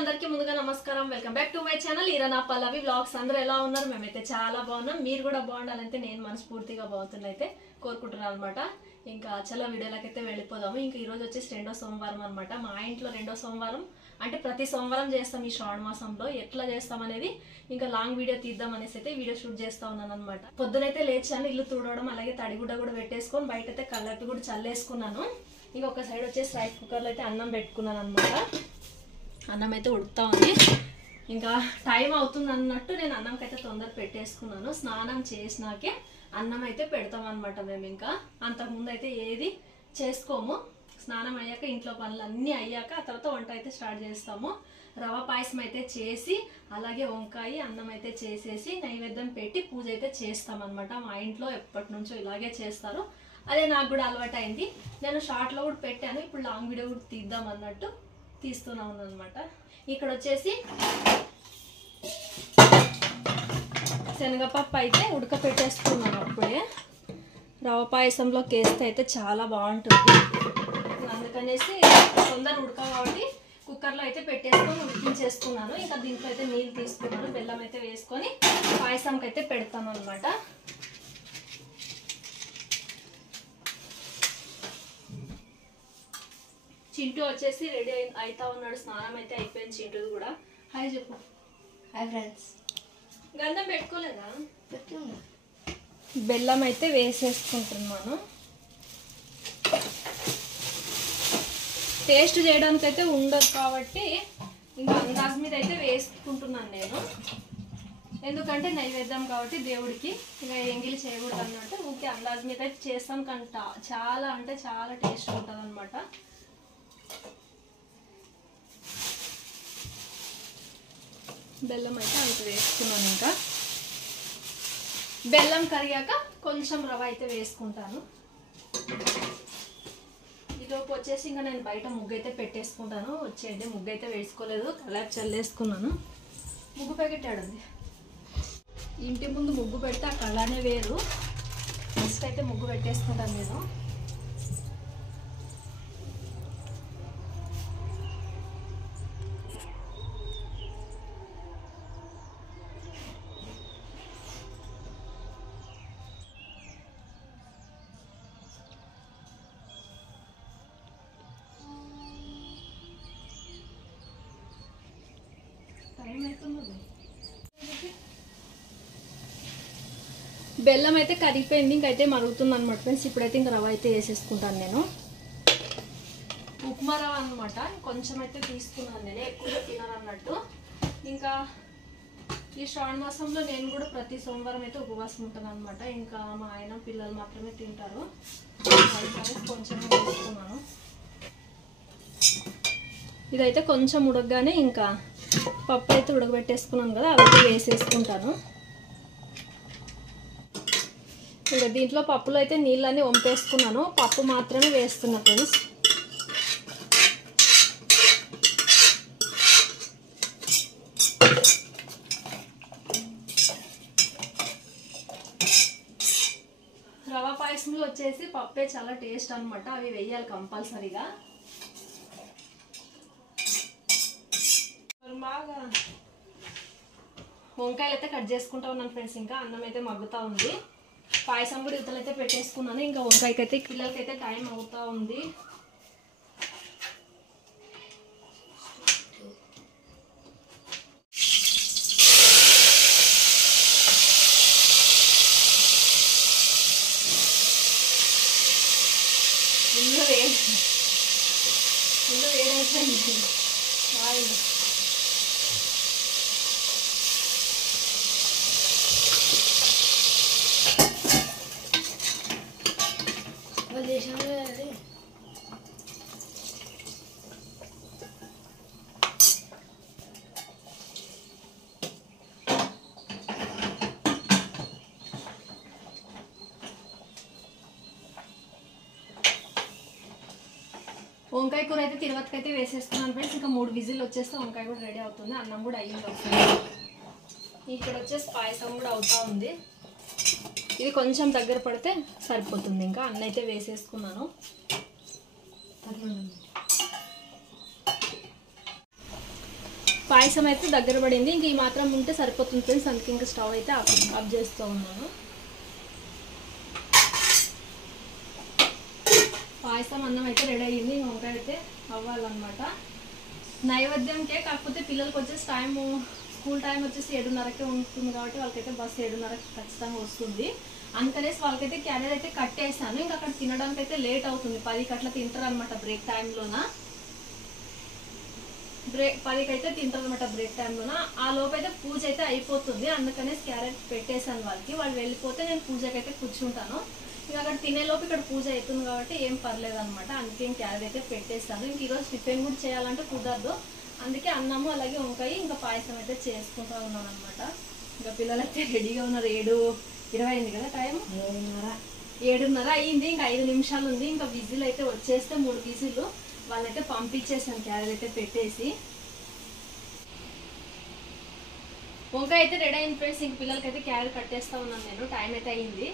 అందరికీ ముందుగా నమస్కారం. Welcome back to my channel Eerana Pallavi vlogs. అందరూ ఎలా ఉన్నారు? మేమైతే చాలా బాగున్నాం. మీరు కూడా బాగుండాలంటే నేను మనస్ఫూర్తిగా బాగుతున్నైతే కోరుకుంటున్నాను అనమాట. ఇంకా చాలా వీడియోలకైతే వెళ్ళిపోదాము. ఇంకా ఈరోజు వచ్చేసి రెండో సోమవారం అనమాట. మా ఇంట్లో రెండో సోమవారం అంటే ప్రతి సోమవారం చేస్తాం ఈ శ్రావణ మాసంలో. ఎట్లా చేస్తాం అనేది ఇంకా లాంగ్ వీడియో తీద్దాం అనేసి అయితే వీడియో షూట్ చేస్తా ఉన్నాను అనమాట. పొద్దునైతే లేచాను, ఇల్లు తుడవడం అలాగే తడిగుడ్డ కూడా పెట్టేసుకొని బయట అయితే కళ్ళప్పి కూడా చల్లేసుకున్నాను. ఇంకొక సైడ్ వచ్చేసి రైస్ కుక్కర్లో అయితే అన్నం పెట్టుకున్నాను అనమాట. అన్నం అయితే ఉడుకుతా ఉంది. ఇంకా టైం అవుతుంది అన్నట్టు నేను అన్నంకైతే తొందర పెట్టేసుకున్నాను. స్నానం చేసినాకే అన్నం అయితే పెడతాం అనమాట. మేము ఇంకా అంతకుముందు అయితే ఏది చేసుకోము. స్నానం అయ్యాక ఇంట్లో పనులు అన్నీ అయ్యాక ఆ తర్వాత వంట అయితే స్టార్ట్ చేస్తాము. రవ పాయసం అయితే చేసి అలాగే వంకాయ అన్నం అయితే చేసేసి నైవేద్యం పెట్టి పూజ అయితే చేస్తాం అనమాట. మా ఇంట్లో ఎప్పటి నుంచో ఇలాగే చేస్తారు. అదే నాకు కూడా అలవాటు అయింది. నేను షార్ట్లో కూడా పెట్టాను, ఇప్పుడు లాంగ్ వీడియో కూడా తీద్దాం అన్నట్టు తీస్తూనే ఉన్నాను అనమాట. ఇక్కడ వచ్చేసి శనగపప్పు అయితే ఉడకపెట్టేసుకున్నాను. అప్పుడే రవ పాయసంలోకి వేస్తే అయితే చాలా బాగుంటుంది. అందుకనేసి తొందర ఉడక కాబట్టి కుక్కర్లో అయితే పెట్టేసుకొని ఉడికించేసుకున్నాను. ఇంకా దీంట్లో అయితే నీళ్ళు తీసుకున్నాను, బెల్లం అయితే వేసుకొని పాయసంకి అయితే పెడతాను అనమాట. చింటూ వచ్చేసి రెడీ అవుతా ఉన్నాడు. స్నానం అయితే అయిపోయింది చింటూది కూడా. హాయ్ చెప్పు. Hi friends. గంధం పెట్టుకోలేదా? బెల్లం అయితే వేసేసుకుంటున్నాను. టేస్ట్ చేయడానికి అయితే ఉండదు కాబట్టి ఇంకా అందాజు మీద అయితే వేసుకుంటున్నాను నేను. ఎందుకంటే నైవేద్యం కాబట్టి దేవుడికి ఇంకా ఎంగిలి చేయకూడదు అన్నట్టు ఊరికే అందాజు మీద అయితే చేస్తాం. కంట చాలా అంటే చాలా టేస్ట్ ఉంటుంది అనమాట. బెల్లం అయితే అంత వేసుకున్నాను. ఇంకా బెల్లం కరిగాక కొంచెం రవ అయితే వేసుకుంటాను. ఈలోపు వచ్చేసి ఇంకా నేను బయట ముగ్గు అయితే పెట్టేసుకుంటాను. వచ్చేది ముగ్గు అయితే వేసుకోలేదు, కలర్ చల్లేసుకున్నాను. ముగ్గు ప్యాకెట్ ఆడుంది. ఇంటి ముందు ముగ్గు పెడితే ఆ కలర్నే వేరు. ఫస్ట్ అయితే ముగ్గు పెట్టేసుకుంటాను నేను. బెల్లం అయితే కరిగిపోయింది, ఇంకైతే మరుగుతుంది అనమాట ఫ్రెండ్స్. ఇప్పుడైతే ఇంకా రవ అయితే వేసేసుకుంటాను నేను. ఉప్మా రవ అనమాట. కొంచెం అయితే తీసుకున్నాను నేను, ఎక్కువగా తినరు అన్నట్టు. ఇంకా ఈ శ్రావణ మాసంలో నేను కూడా ప్రతి సోమవారం అయితే ఉపవాసం ఉంటాను అనమాట. ఇంకా మా ఆయన పిల్లలు మాత్రమే తింటారు. కొంచెం వేసుకున్నాను. ఇదైతే కొంచెం ఉడకగానే ఇంకా పప్పు అయితే ఉడకబెట్టేసుకున్నాను కదా, అవైతే వేసేసుకుంటాను. ఇంకా దీంట్లో పప్పులో అయితే నీళ్ళన్నీ వంపేసుకున్నాను, పప్పు మాత్రమే వేస్తున్నా ఫ్రెండ్స్. రవ పాయసంలో వచ్చేసి పప్పే చాలా టేస్ట్ అనమాట. అవి వేయాలి కంపల్సరీగా. బాగా వంకాయలు అయితే కట్ చేసుకుంటా ఉన్నాను ఫ్రెండ్స్. ఇంకా అన్నం అయితే మగ్గుతూ ఉంది. పాయసం కూడా ఇతలైతే పెట్టేసుకున్నాను. ఇంకా వంకాయకైతే పిల్లలకైతే టైం అవుతా ఉంది. ఇల్లు వేడైపోయింది. ఆయిల్ వంకాయ కూర అయితే తిరువతికైతే వేసేసుకున్నాను ఫ్రెండ్స్. ఇంకా 3 విజిల్ వచ్చేస్తే వంకాయ కూడా రెడీ అవుతుంది. అన్నం కూడా అయ్యింది ఒకసారి. ఇక్కడ వచ్చేసి పాయసం కూడా అవుతా ఉంది. ఇది కొంచెం దగ్గర పడితే సరిపోతుంది. ఇంకా అన్న అయితే వేసేసుకున్నాను. పాయసం అయితే దగ్గర పడింది. ఇంక ఈ మాత్రం ఉంటే సరిపోతుంది ఫ్రెండ్స్. అందుకే ఇంకా స్టవ్ అయితే ఆఫ్ చేస్తూ ఉన్నాను. పాయసం అన్నం అయితే రెడీ అయ్యింది. వంకాయ అయితే అవ్వాలన్నమాట. నైవేద్యంకే, కాకపోతే పిల్లలకి వచ్చేసి స్కూల్ టైం వచ్చేసి 7:30కే ఉంటుంది కాబట్టి వాళ్ళకైతే బస్సు 7:30కి ఖచ్చితంగా వస్తుంది. అందుకనేసి వాళ్ళకైతే క్యారేజ్ అయితే కట్టేసాను. ఇంకా అక్కడ తినడానికి అయితే లేట్ అవుతుంది. 10కి అట్లా తింటారు అనమాట బ్రేక్ టైంలోన. 10కి అయితే తింటారు అనమాట బ్రేక్ టైంలోన. ఆ లోపు అయితే పూజ అయితే అయిపోతుంది. అందుకనేసి క్యారెట్ పెట్టేశాను వాళ్ళకి. వాళ్ళు వెళ్ళిపోతే నేను పూజకి అయితే కూర్చుంటాను. ఇంకా అక్కడ తినేలోపు ఇక్కడ పూజ అవుతుంది కాబట్టి ఏం పర్లేదు అనమాట. అందుకే క్యారెట్ అయితే పెట్టేస్తాను. ఇంక ఈరోజు టిఫిన్ కూడా చేయాలంటే కుదరదు. అందుకే అన్నము అలాగే వంకాయ ఇంకా పాయసం అయితే చేసుకుంటూ ఉన్నాను అనమాట. ఇంకా పిల్లలు అయితే రెడీగా ఉన్నారు. 7:20 అయింది కదా టైం. 7:30 అయ్యింది. ఇంకా 5 నిమిషాలు ఉంది. ఇంకా విజిల్ అయితే వచ్చేస్తే 3 విజిల్లు వాళ్ళైతే పంపించేసాను క్యారెట్ అయితే పెట్టేసి. వంకాయ అయితే రెడీ అయింది ఫ్రెండ్స్. ఇంక పిల్లలకైతే క్యారెట్ కట్టేస్తా ఉన్నాను నేను. టైం అయితే అయ్యింది.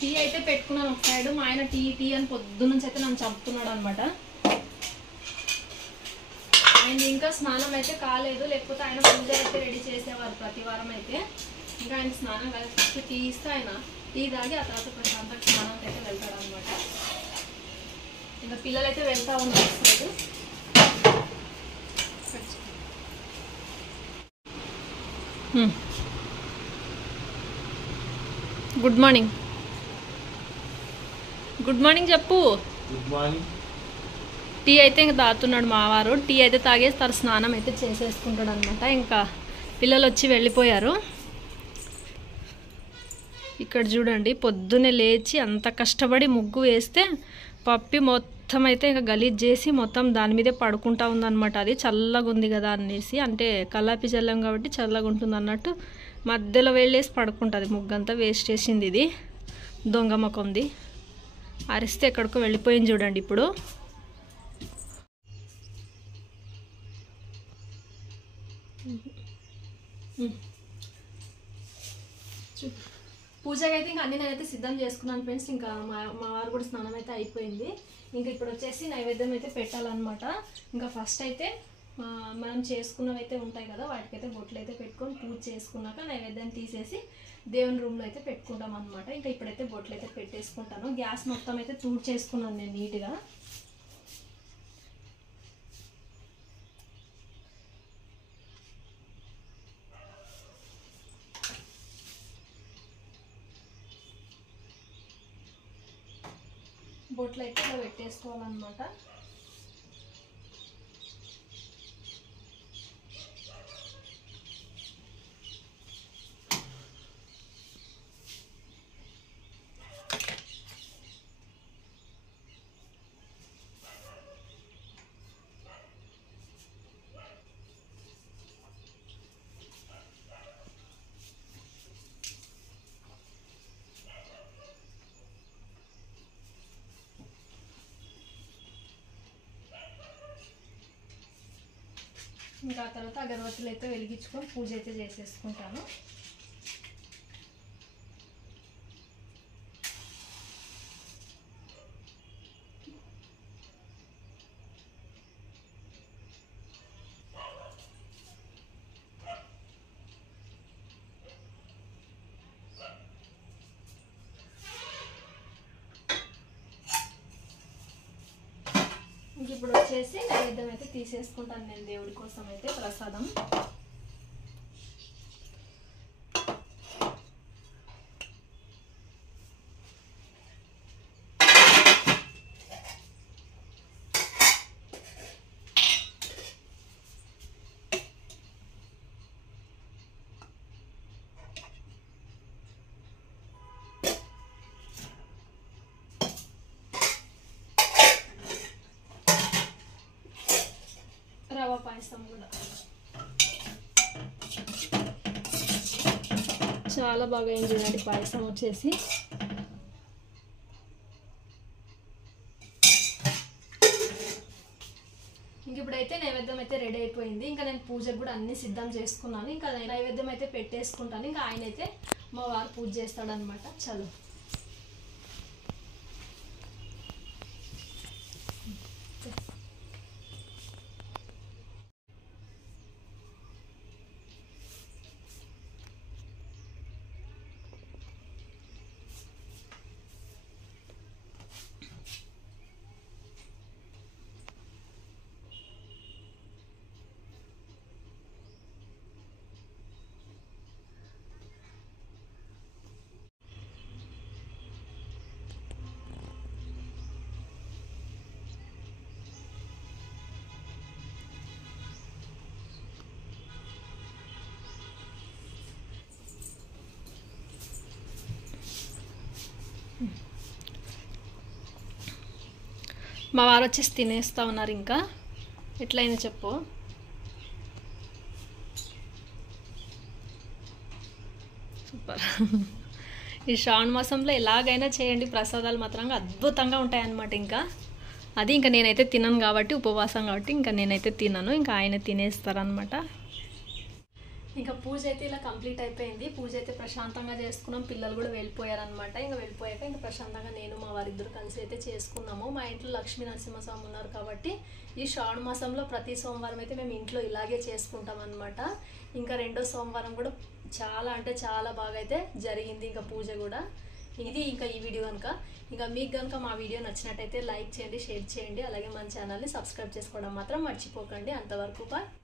టీ అయితే పెట్టుకున్నాను ఒక సైడ్. మా ఆయన టీ అని పొద్దు నుంచి అయితే నన్ను చంపుతున్నాడు అనమాట. ఆయన ఇంకా స్నానం అయితే కాలేదు, లేకపోతే ఆయన పూజ అయితే రెడీ చేసేవారు ప్రతి వారం అయితే. ఇంకా ఆయన స్నానం కాలేదు. ఫస్ట్ టీ ఇస్తే ఆయన టీ తాగి ఆ తర్వాత ప్రశాంతంగా స్నానానికి అయితే వెళ్తాడు అనమాట. ఇంకా పిల్లలు అయితే వెళ్తా ఉన్నారు side. Good morning. Good morning చెప్పు. Good morning. టీ అయితే ఇంకా తాగుతున్నాడు మావారు. టీ అయితే తాగేసి తన స్నానం అయితే చేసేసుకుంటాడు అనమాట. ఇంకా పిల్లలు వచ్చి వెళ్ళిపోయారు. ఇక్కడ చూడండి, పొద్దున్నే లేచి అంత కష్టపడి ముగ్గు వేస్తే పప్పి మొత్తం అయితే ఇంకా గలీజ్ చేసి మొత్తం దాని మీదే పడుకుంటా ఉందన్నమాట. అది చల్లగా ఉంది కదా అనేసి, అంటే కల్లాపి చల్లం కాబట్టి చల్లగా ఉంటుంది అన్నట్టు మధ్యలో వెళ్ళేసి పడుకుంటుంది. ముగ్గంతా వేస్ట్ చేసింది ఇది. దొంగ మొకంది. అరిస్తే ఎక్కడికో వెళ్ళిపోయింది చూడండి. ఇప్పుడు పూజకి అయితే ఇంకా అన్ని నేనైతే సిద్ధం చేసుకున్నాను ఫ్రెండ్స్. ఇంకా మా వారు కూడా స్నానం అయితే అయిపోయింది. ఇంకా ఇప్పుడు వచ్చేసి నైవేద్యం అయితే పెట్టాలన్నమాట. ఇంకా ఫస్ట్ అయితే మనం చేసుకున్నవి అయితే ఉంటాయి కదా, వాటికైతే బొట్లు అయితే పెట్టుకొని పూజ చేసుకున్నాక నైవేద్యం తీసేసి దేవుని రూమ్లో అయితే పెట్టుకుంటాం అనమాట. ఇంకా ఇప్పుడైతే బొట్లు అయితే పెట్టేసుకుంటాను. గ్యాస్ మొత్తం అయితే చేసుకున్నాను నేను నీట్గా. బొట్లు అయితే ఇలా పెట్టేసుకోవాలన్నమాట. ఇంకా ఆ తర్వాత అగరబత్తులు అయితే వెలిగించుకొని పూజ అయితే చేసేసుకుంటాను. ఇప్పుడు వచ్చేసి నైవేద్యం అయితే తీసేసుకుంటాను నేను దేవుడి కోసం అయితే ప్రసాదం. రవ్వ పాయసం కూడా చాలా బాగా ఏం చూడండి పాయసం వచ్చేసి. ఇంక ఇప్పుడైతే నైవేద్యం అయితే రెడీ అయిపోయింది. ఇంకా నేను పూజకు కూడా అన్ని సిద్ధం చేసుకున్నాను. ఇంకా నైవేద్యం అయితే పెట్టేసుకుంటాను. ఇంకా ఆయన అయితే మా వారు పూజ చేస్తాడనమాట. చలో మా వారు వచ్చేసి తినేస్తూ ఉన్నారు. ఇంకా ఎట్లయిందో చెప్పు. సూపర్. ఈ శ్రావణ మాసంలో ఎలాగైనా చేయండి, ప్రసాదాలు మాత్రంగా అద్భుతంగా ఉంటాయన్నమాట. ఇంకా అది ఇంకా నేనైతే తినను కాబట్టి, ఉపవాసం కాబట్టి ఇంకా నేనైతే తినను. ఇంకా ఆయన తినేస్తారనమాట. ఇంకా పూజ అయితే ఇలా కంప్లీట్ అయిపోయింది. పూజ అయితే ప్రశాంతంగా చేసుకున్నాం. పిల్లలు కూడా వెళ్ళిపోయారనమాట. ఇంకా వెళ్ళిపోయాక ఇంకా ప్రశాంతంగా నేను మా వారిద్దరు కలిసి అయితే చేసుకున్నాము. మా ఇంట్లో లక్ష్మీ నరసింహస్వామి ఉన్నారు కాబట్టి ఈ శ్రావణ మాసంలో ప్రతి సోమవారం అయితే మేము ఇంట్లో ఇలాగే చేసుకుంటాం అనమాట. ఇంకా రెండో సోమవారం కూడా చాలా అంటే చాలా బాగా అయితే జరిగింది ఇంకా పూజ కూడా. ఇది ఇంకా ఈ వీడియో కనుక ఇంకా మీకు కనుక మా వీడియో నచ్చినట్టయితే లైక్ చేయండి, షేర్ చేయండి, అలాగే మన ఛానల్ని సబ్స్క్రైబ్ చేసుకోవడం మాత్రం మర్చిపోకండి. అంతవరకు బాయ్.